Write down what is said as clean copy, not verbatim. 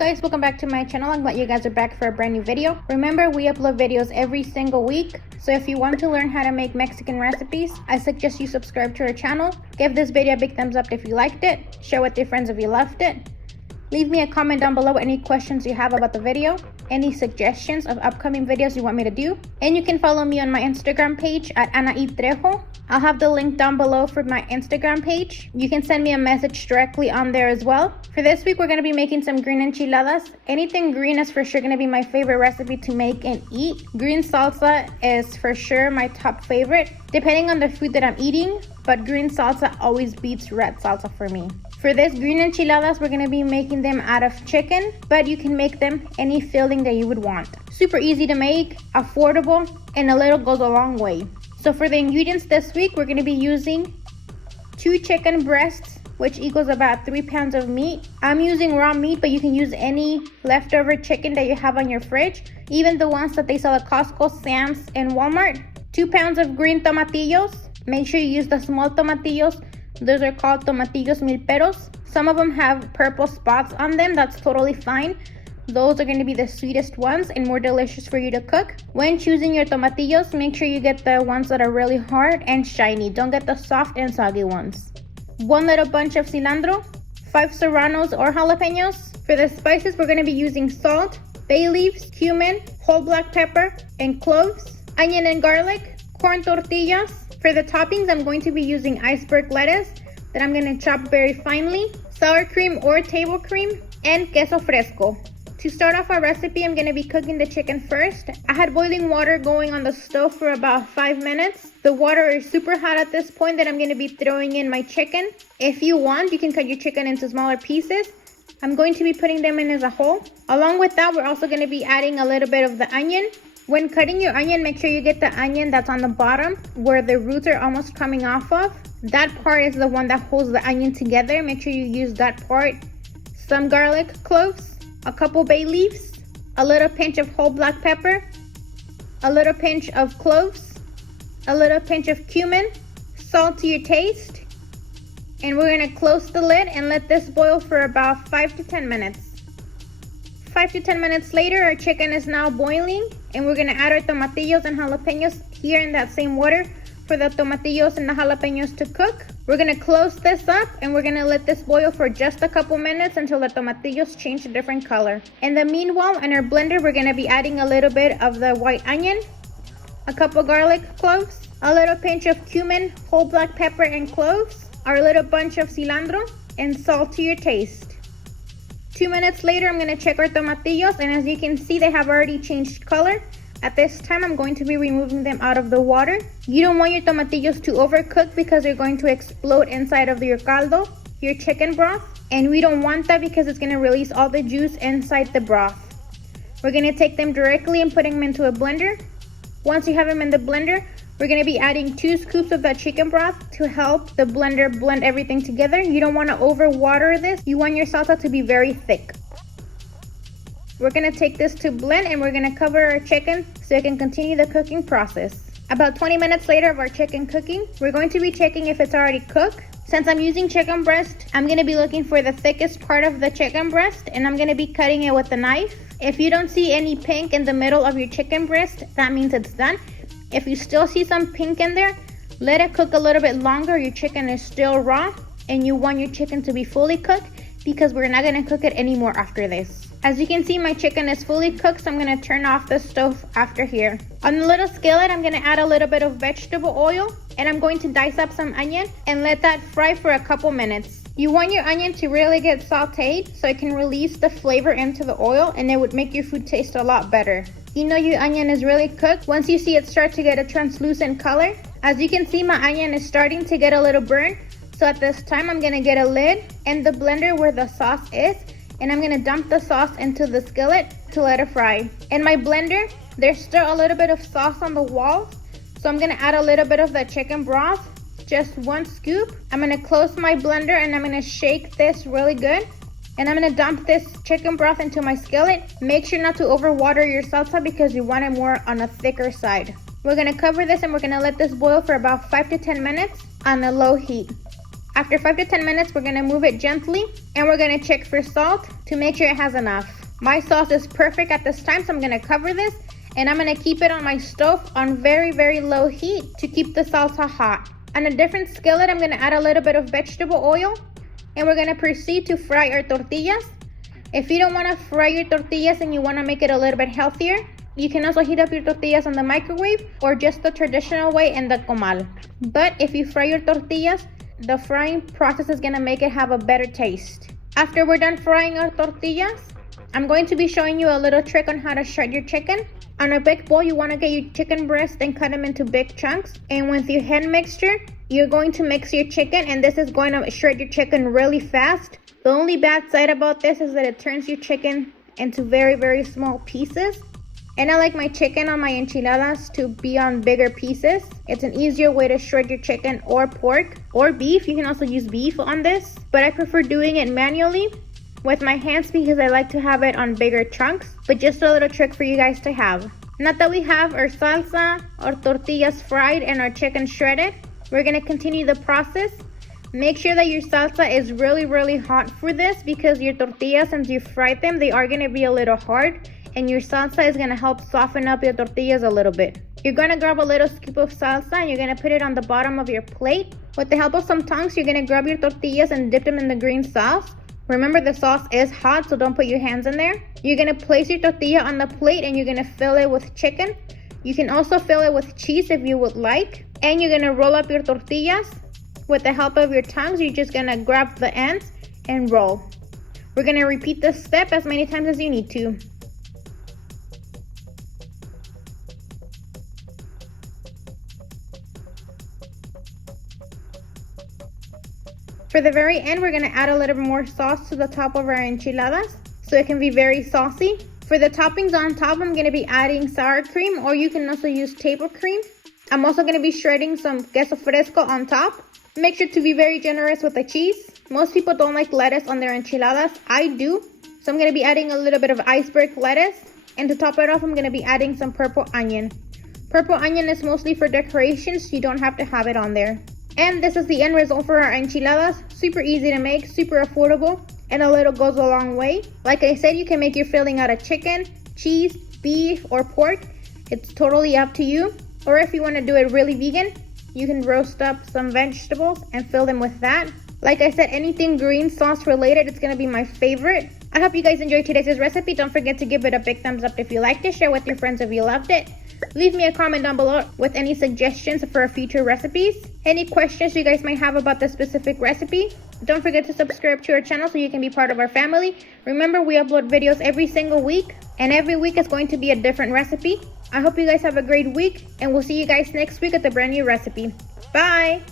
guys, welcome back to my channel. I'm glad you guys are back for a brand new video. Remember, we upload videos every single week, so if you want to learn how to make Mexican recipes, I suggest you subscribe to our channel. Give this video a big thumbs up if you liked it, share with your friends if you loved it. Leave me a comment down below any questions you have about the video, any suggestions of upcoming videos you want me to do, and you can follow me on my Instagram page at @anaitrejo. I'll have the link down below for my Instagram page. You can send me a message directly on there as well. For this week, we're going to be making some green enchiladas. Anything green is for sure going to be my favorite recipe to make and eat. Green salsa is for sure my top favorite, depending on the food that I'm eating, but green salsa always beats red salsa for me. For this green enchiladas, we're going to be making them out of chicken, but you can make them any filling that you would want. Super easy to make, affordable, and a little goes a long way. So for the ingredients this week, we're going to be using 2 chicken breasts, which equals about 3 pounds of meat. I'm using raw meat, but you can use any leftover chicken that you have on your fridge, even the ones that they sell at Costco, Sam's, and Walmart. 2 pounds of green tomatillos. Make sure you use the small tomatillos. Those are called tomatillos Milperos. Some of them have purple spots on them. That's totally fine. Those are going to be the sweetest ones and more delicious for you to cook. When choosing your tomatillos, make sure you get the ones that are really hard and shiny. Don't get the soft and soggy ones. 1 little bunch of cilantro, 5 serranos or jalapeños. For the spices, we're going to be using salt, bay leaves, cumin, whole black pepper, and cloves, onion and garlic, corn tortillas. For the toppings, I'm going to be using iceberg lettuce that I'm going to chop very finely, sour cream or table cream, and queso fresco. To start off our recipe, I'm going to be cooking the chicken first. I had boiling water going on the stove for about 5 minutes. The water is super hot at this point that I'm going to be throwing in my chicken. If you want, you can cut your chicken into smaller pieces. I'm going to be putting them in as a whole. Along with that, we're also going to be adding a little bit of the onion. When cutting your onion, make sure you get the onion that's on the bottom where the roots are almost coming off of. That part is the one that holds the onion together. Make sure you use that part. Some garlic cloves, a couple bay leaves, a little pinch of whole black pepper, a little pinch of cloves, a little pinch of cumin, salt to your taste, and we're going to close the lid and let this boil for about 5 to 10 minutes. 5 to 10 minutes later, our chicken is now boiling, and we're going to add our tomatillos and jalapeños here in that same water for the tomatillos and the jalapeños to cook. We're going to close this up and we're going to let this boil for just a couple minutes until the tomatillos change a different color. In the meanwhile, in our blender, we're going to be adding a little bit of the white onion, a couple garlic cloves, a little pinch of cumin, whole black pepper and cloves, our little bunch of cilantro, and salt to your taste. 2 minutes later, I'm going to check our tomatillos, and as you can see, they have already changed color. At this time, I'm going to be removing them out of the water. You don't want your tomatillos to overcook because they're going to explode inside of your caldo, your chicken broth. And we don't want that because it's going to release all the juice inside the broth. We're going to take them directly and putting them into a blender. Once you have them in the blender, we're going to be adding 2 scoops of that chicken broth to help the blender blend everything together. You don't want to overwater this. You want your salsa to be very thick. We're going to take this to blend and we're going to cover our chicken so it can continue the cooking process. About 20 minutes later of our chicken cooking, we're going to be checking if it's already cooked. Since I'm using chicken breast, I'm going to be looking for the thickest part of the chicken breast and I'm going to be cutting it with a knife. If you don't see any pink in the middle of your chicken breast, that means it's done. If you still see some pink in there, let it cook a little bit longer. Your chicken is still raw and you want your chicken to be fully cooked because we're not going to cook it anymore after this. As you can see, my chicken is fully cooked, so I'm going to turn off the stove after here. On the little skillet, I'm going to add a little bit of vegetable oil, and I'm going to dice up some onion and let that fry for a couple minutes. You want your onion to really get sauteed so it can release the flavor into the oil, and it would make your food taste a lot better. You know your onion is really cooked once you see it start to get a translucent color. As you can see, my onion is starting to get a little burnt, so at this time, I'm going to get a lid and the blender where the sauce is, and I'm going to dump the sauce into the skillet to let it fry. In my blender, there's still a little bit of sauce on the walls, so I'm going to add a little bit of the chicken broth, just 1 scoop. I'm going to close my blender and I'm going to shake this really good. And I'm going to dump this chicken broth into my skillet. Make sure not to overwater your salsa because you want it more on a thicker side. We're going to cover this and we're going to let this boil for about 5 to 10 minutes on a low heat. After 5 to 10 minutes, we're gonna move it gently and we're gonna check for salt to make sure it has enough. My sauce is perfect at this time, so I'm gonna cover this and I'm gonna keep it on my stove on very, very low heat to keep the salsa hot. On a different skillet, I'm gonna add a little bit of vegetable oil and we're gonna proceed to fry our tortillas. If you don't wanna fry your tortillas and you wanna make it a little bit healthier, you can also heat up your tortillas on the microwave or just the traditional way in the comal. But if you fry your tortillas, the frying process is gonna make it have a better taste. After we're done frying our tortillas, I'm going to be showing you a little trick on how to shred your chicken. On a big bowl, you wanna get your chicken breast and cut them into big chunks. And with your hand mixture, you're going to mix your chicken and this is going to shred your chicken really fast. The only bad side about this is that it turns your chicken into very, very small pieces. And I like my chicken on my enchiladas to be on bigger pieces. It's an easier way to shred your chicken or pork or beef. You can also use beef on this, but I prefer doing it manually with my hands because I like to have it on bigger chunks. But just a little trick for you guys to have. Now that we have our salsa, our tortillas fried, and our chicken shredded, we're gonna continue the process. Make sure that your salsa is really, really hot for this because your tortillas, since you fried them, they are gonna be a little hard. And your salsa is gonna help soften up your tortillas a little bit. You're gonna grab a little scoop of salsa and you're gonna put it on the bottom of your plate. With the help of some tongs, you're gonna grab your tortillas and dip them in the green sauce. Remember, the sauce is hot, so don't put your hands in there. You're gonna place your tortilla on the plate and you're gonna fill it with chicken. You can also fill it with cheese if you would like. And you're gonna roll up your tortillas. With the help of your tongs, you're just gonna grab the ends and roll. We're gonna repeat this step as many times as you need to. For the very end, we're gonna add a little more sauce to the top of our enchiladas so it can be very saucy. For the toppings on top, I'm gonna be adding sour cream, or you can also use table cream. I'm also gonna be shredding some Queso Fresco on top. Make sure to be very generous with the cheese. Most people don't like lettuce on their enchiladas. I do. So I'm gonna be adding a little bit of iceberg lettuce. And to top it off, I'm gonna be adding some purple onion. Purple onion is mostly for decoration, so you don't have to have it on there. And this is the end result for our enchiladas. Super easy to make, super affordable, and a little goes a long way. Like I said, you can make your filling out of chicken, cheese, beef, or pork. It's totally up to you. Or if you want to do it really vegan, you can roast up some vegetables and fill them with that. Like I said, anything green sauce related, it's going to be my favorite. I hope you guys enjoyed today's recipe. Don't forget to give it a big thumbs up if you liked it. Share with your friends if you loved it. Leave me a comment down below with any suggestions for future recipes. Any questions you guys might have about the specific recipe. Don't forget to subscribe to our channel so you can be part of our family. Remember, we upload videos every single week, and every week is going to be a different recipe. I hope you guys have a great week, and we'll see you guys next week with a brand new recipe. Bye!